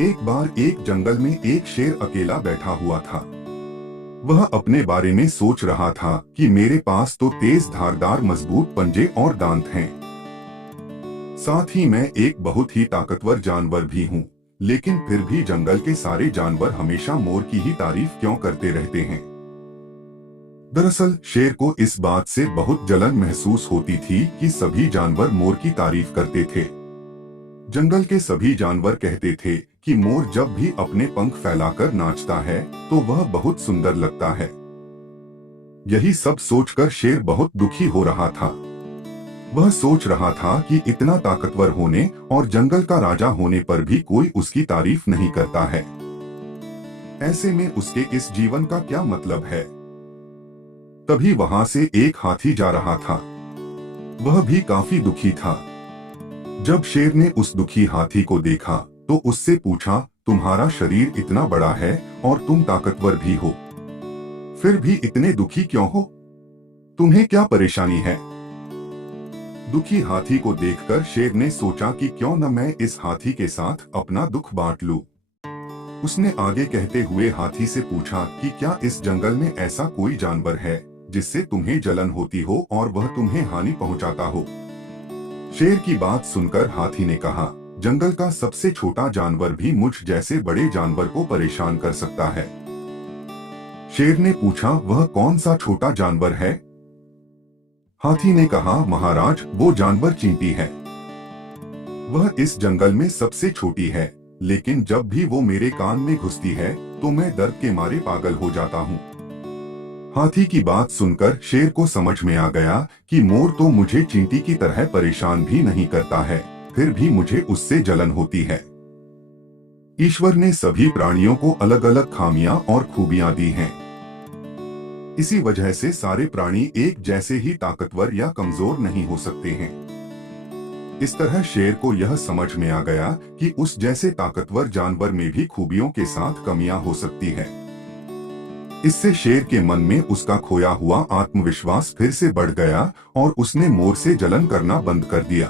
एक बार एक जंगल में एक शेर अकेला बैठा हुआ था। वह अपने बारे में सोच रहा था कि मेरे पास तो तेज धारदार मजबूत पंजे और दांत हैं। साथ ही मैं एक बहुत ही ताकतवर जानवर भी हूँ, लेकिन फिर भी जंगल के सारे जानवर हमेशा मोर की ही तारीफ क्यों करते रहते हैं। दरअसल शेर को इस बात से बहुत जलन महसूस होती थी कि सभी जानवर मोर की तारीफ करते थे। जंगल के सभी जानवर कहते थे कि मोर जब भी अपने पंख फैलाकर नाचता है तो वह बहुत सुंदर लगता है। यही सब सोचकर शेर बहुत दुखी हो रहा था। वह सोच रहा था कि इतना ताकतवर होने और जंगल का राजा होने पर भी कोई उसकी तारीफ नहीं करता है। ऐसे में उसके इस जीवन का क्या मतलब है। तभी वहां से एक हाथी जा रहा था। वह भी काफी दुखी था। जब शेर ने उस दुखी हाथी को देखा तो उससे पूछा, तुम्हारा शरीर इतना बड़ा है और तुम ताकतवर भी हो, फिर भी इतने दुखी क्यों हो? तुम्हें क्या परेशानी है? दुखी हाथी को देखकर शेर ने सोचा कि क्यों न मैं इस हाथी के साथ अपना दुख बांट लूं। उसने आगे कहते हुए हाथी से पूछा कि क्या इस जंगल में ऐसा कोई जानवर है जिससे तुम्हें जलन होती हो और वह तुम्हें हानि पहुंचाता हो? शेर की बात सुनकर हाथी ने कहा, जंगल का सबसे छोटा जानवर भी मुझ जैसे बड़े जानवर को परेशान कर सकता है। शेर ने पूछा, वह कौन सा छोटा जानवर है? हाथी ने कहा, महाराज, वो जानवर चींटी है। वह इस जंगल में सबसे छोटी है, लेकिन जब भी वो मेरे कान में घुसती है तो मैं दर्द के मारे पागल हो जाता हूँ। हाथी की बात सुनकर शेर को समझ में आ गया कि मोर तो मुझे चींटी की तरह परेशान भी नहीं करता है, फिर भी मुझे उससे जलन होती है। ईश्वर ने सभी प्राणियों को अलग अलग खामियां और खूबियां दी हैं। इसी वजह से सारे प्राणी एक जैसे ही ताकतवर या कमजोर नहीं हो सकते हैं। इस तरह शेर को यह समझ में आ गया कि उस जैसे ताकतवर जानवर में भी खूबियों के साथ कमियां हो सकती है। इससे शेर के मन में उसका खोया हुआ आत्मविश्वास फिर से बढ़ गया और उसने मोर से जलन करना बंद कर दिया।